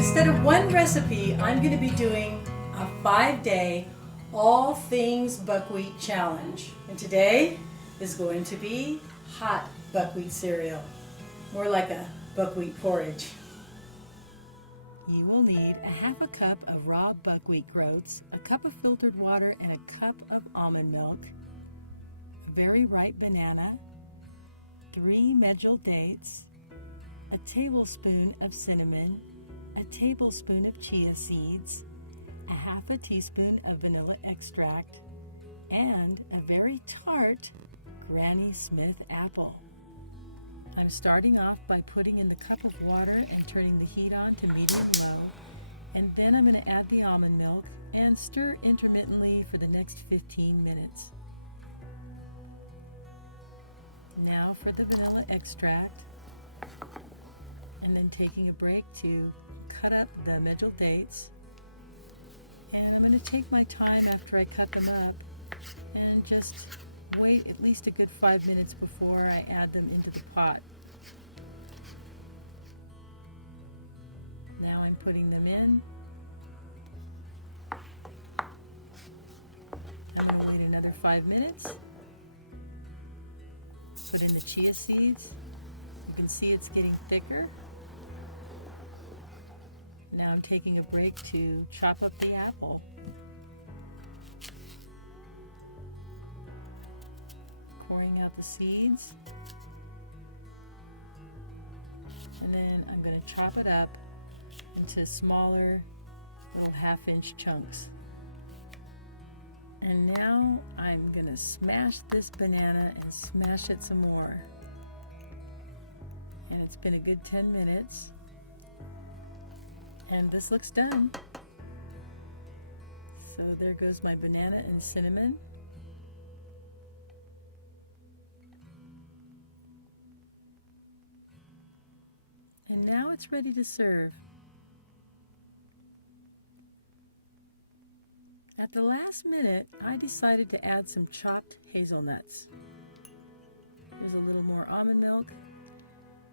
Instead of one recipe, I'm going to be doing a 5-day All Things Buckwheat Challenge. And today is going to be hot buckwheat cereal, more like a buckwheat porridge. You will need a half a cup of raw buckwheat groats, a cup of filtered water, and a cup of almond milk, a very ripe banana, 3 medjool dates, a tablespoon of cinnamon, a tablespoon of chia seeds, a half a teaspoon of vanilla extract, and a very tart Granny Smith apple. I'm starting off by putting in the cup of water and turning the heat on to medium-low, and then I'm going to add the almond milk and stir intermittently for the next 15 minutes. Now for the vanilla extract, and then taking a break to cut up the medjool dates. And I'm going to take my time after I cut them up and just wait at least a good 5 minutes before I add them into the pot. Now I'm putting them in. I'm going to wait another 5 minutes. Put in the chia seeds. You can see it's getting thicker. Now I'm taking a break to chop up the apple. Pouring out the seeds. And then I'm going to chop it up into smaller little 1/2-inch chunks. And now I'm going to smash this banana and smash it some more. And it's been a good 10 minutes. And this looks done. So there goes my banana and cinnamon. And now it's ready to serve. At the last minute, I decided to add some chopped hazelnuts. Here's a little more almond milk.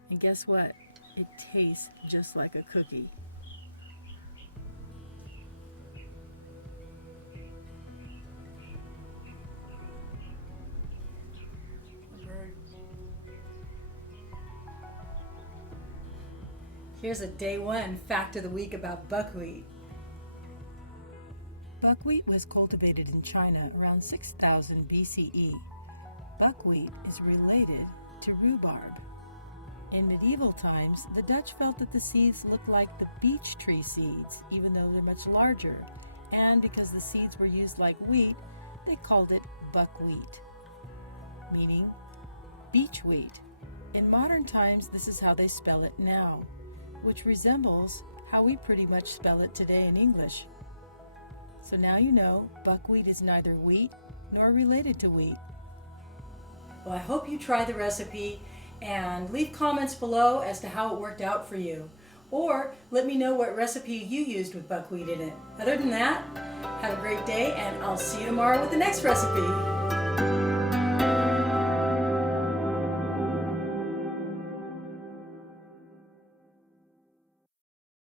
And guess what? It tastes just like a cookie. Here's a day 1 fact of the week about buckwheat. Buckwheat was cultivated in China around 6000 BCE. Buckwheat is related to rhubarb. In medieval times, the Dutch felt that the seeds looked like the beech tree seeds, even though they're much larger, and because the seeds were used like wheat, they called it buckwheat, meaning beech wheat. In modern times, this is how they spell it now, which resembles how we pretty much spell it today in English. So now you know buckwheat is neither wheat nor related to wheat. Well, I hope you try the recipe and leave comments below as to how it worked out for you. Or let me know what recipe you used with buckwheat in it. Other than that, have a great day and I'll see you tomorrow with the next recipe.